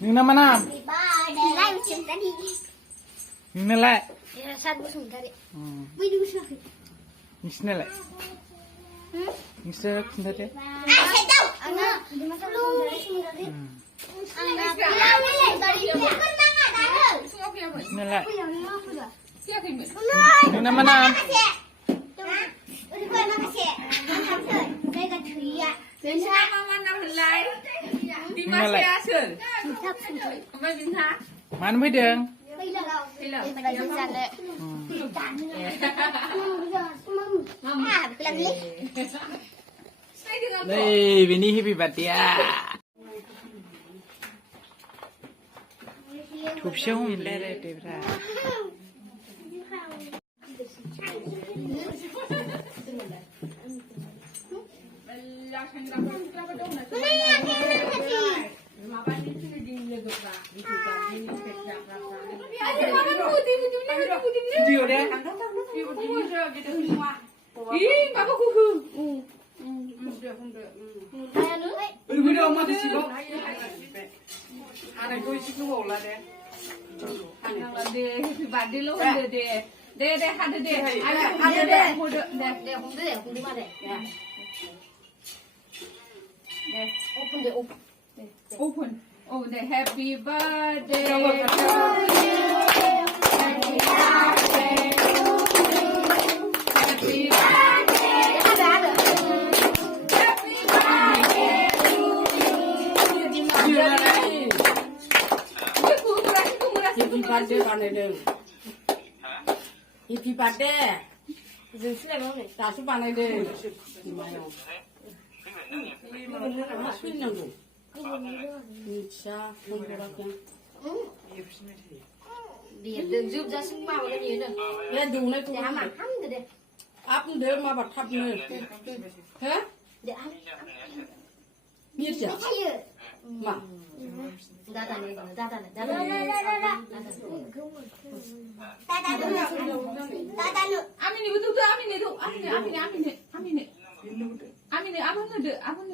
Nina mana? Nina lah. Nina lah. Nina sendiri. Nina lah. Nina mana? Nina lah. Mana bidang? Đây, Benny happy birthday. Chụp siêu hình lên đây đẹp ra. Video đấy. Ih, Papa kuku. Video mà thì chỉ có. Anh coi chỉ có một là đấy. Anh là để thì bạn đi lâu để hát để anh để một để không đi mà để. Để open. Oh, the happy birthday to you. Happy birthday to you. Happy birthday. Happy birthday to you. Happy birthday bạn này. Happy birthday. Dừng xe nó này, ta chúc bạn này đi. Đừng giúp ra sức màu cái gì nữa. Lên dùng lên cùng ăn ăn rồi đấy. Áp đứa mà bật thắp nữa. Hả? Để ăn. Biết chưa? Mà. Ra này. Amin betul Amin. Amin abang ada. Abang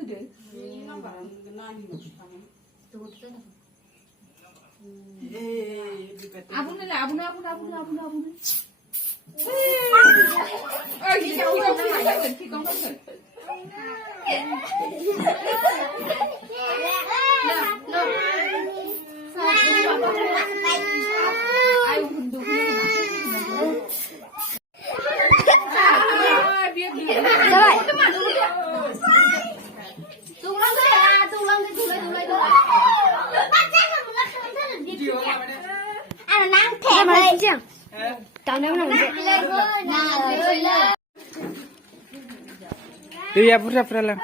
Dia pura lah.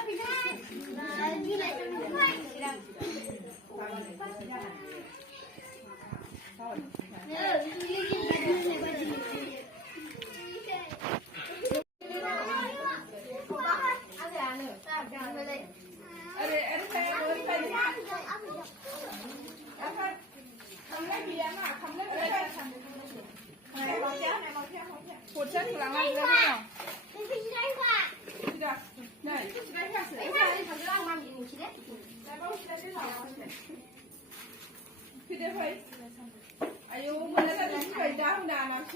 Ayo, mana ada juga dah, dah nak.